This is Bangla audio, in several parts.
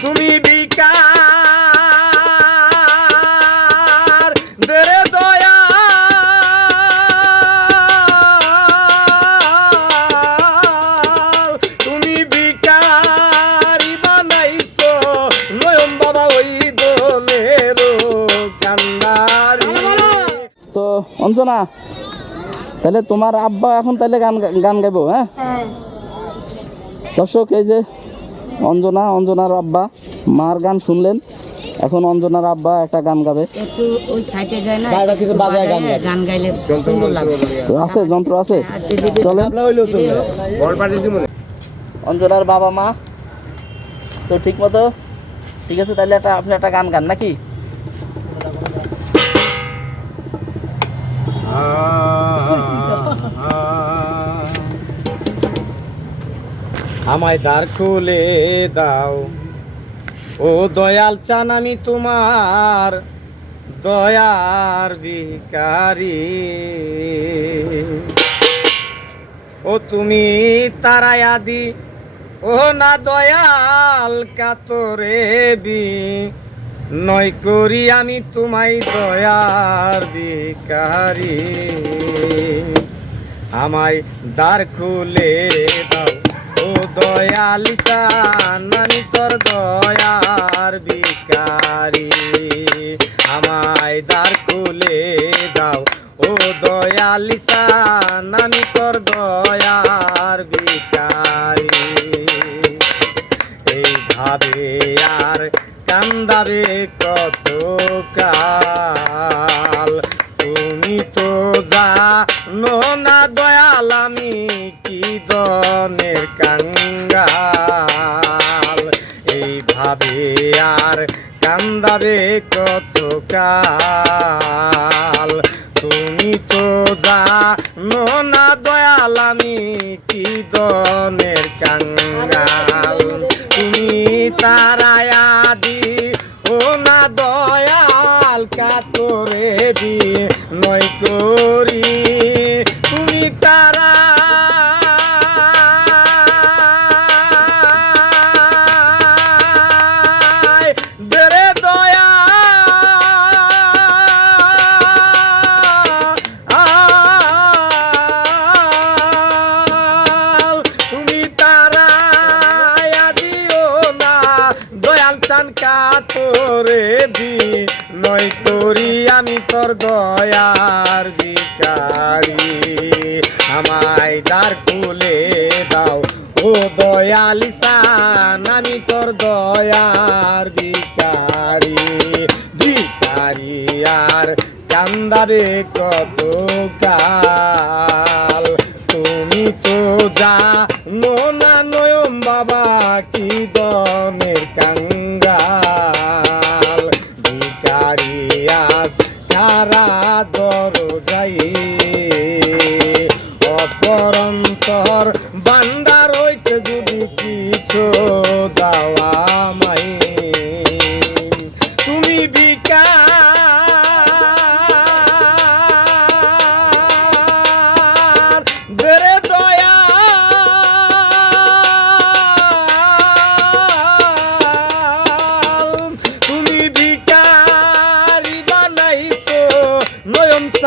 তুমি বিকার দেরে দয়া। তুমি বিকারি বানাইছো নয়ন বাবা ওই দোলের কান্নারি। তো অঞ্জনা তাহলে তোমার আব্বা এখন তাহলে গান গান গাইবো হ্যাঁ? হ্যাঁ। দর্শক এই যে অঞ্জনা অঞ্জনার আব্বা। মার গান শুনলেন। এখন অঞ্জনার আব্বা একটা গান গাবে। একটু ওই সাইডে যায় না কিছু বাজায় গান গান গাইলে সুন্দর লাগে। আছে যন্ত্র আছে। অঞ্জনার বাবা মা। তো ঠিক মতো ঠিক আছে তাহলে একটা আপনি একটা গান গান নাকি? আমায় দ্বার খুলে দাও। ও দয়াল চান আমি তোমার দয়ার ভিকারি ও তুমি তারাই আদি, ও না দয়াল কাতরে বি। নয় করি আমি তোমায় দয়ার ভিকারি আমায় দ্বার খুলে দাও। দয়াল চান তোর দয়ার ভিকারি আমায় দ্বার খুলে দাও, ও দয়াল আমি তোর দয়ার ভিকারি এইভাবে আর কান্দাবে কত কাল জানো না দয়াল, আমি কি দনের কাঙ্গাল? এইভাবে আর কান্দাবে কত কাল তুমি তো জানো না দয়াল, আমি কি দনের কাঙ্গাল? তুমি তারায়াদি ও না দয়াল, কাতরে দি নয় করি। কাতরে বি নয় করি আমি তোর দয়ার বিকারি আমায় দ্বার খুলে দাও, ও দয়াল সান আমি তোর দয়ার বিকারি ভিকারি আর কান্দাবে কত কাল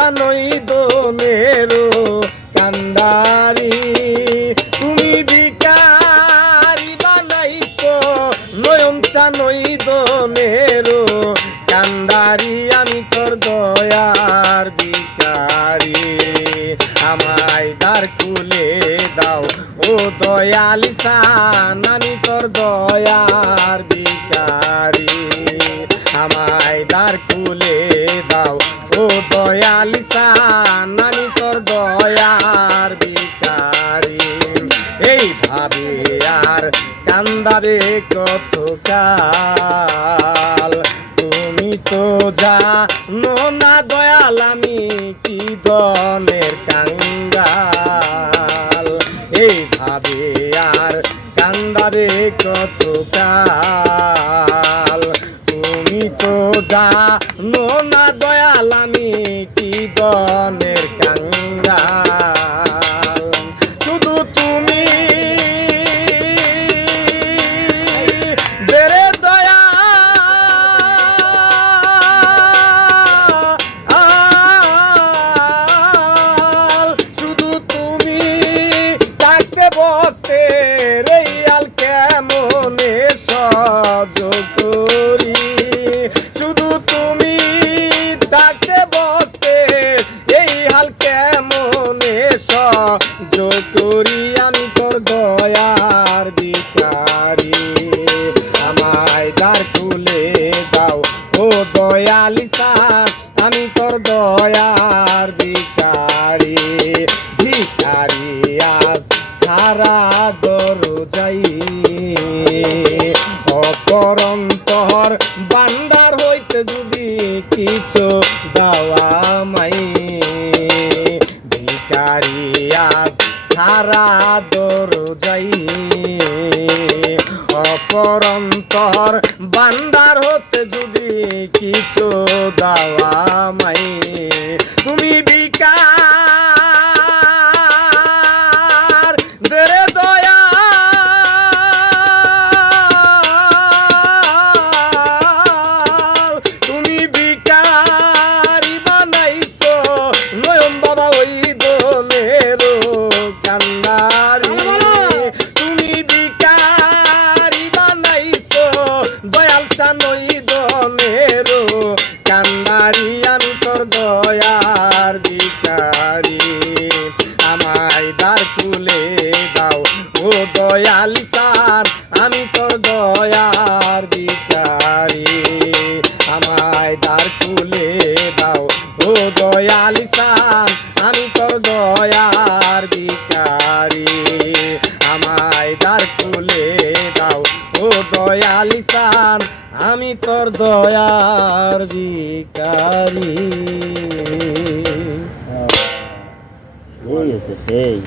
নয়ন সানই দোনেরো কান্দারি তুমি বিকারি বানাইছো, নয়ন চানই দোনেরো কান্দারি আমি তোর দয়ার বিকারি আমায় দ্বার খুলে দাও, ও দয়াল সান আমি তোর দয়ার বিকারি আমায় দ্বার খুলে দাও। ও দয়াল আমি তোর দয়ার বিকারি এইভাবে আর কান্দাবে কত কাল তুমি তো জানো না দয়াল, আমি কি দনের কাঙ্গাল। এইভাবে আর কান্দাবে কত কাল তো জানো না দয়াল, আমি কি দনের কাঙ্গাল? শুধু তুমি বেড়ে দয়া, শুধু তুমি থাকতে বলতে yo দাওয়া মাই তুমি বিকার দেরে দয়া। তুমি বিকারি বানাইছো নয়ন বাবা ওই দলের কান্নারি। তুমি বিকারি বানাইছো দয়াল চানই আমায় তুলে দাও। ও দয়ালি সান আমি তোর দয়ার এই আছে এই।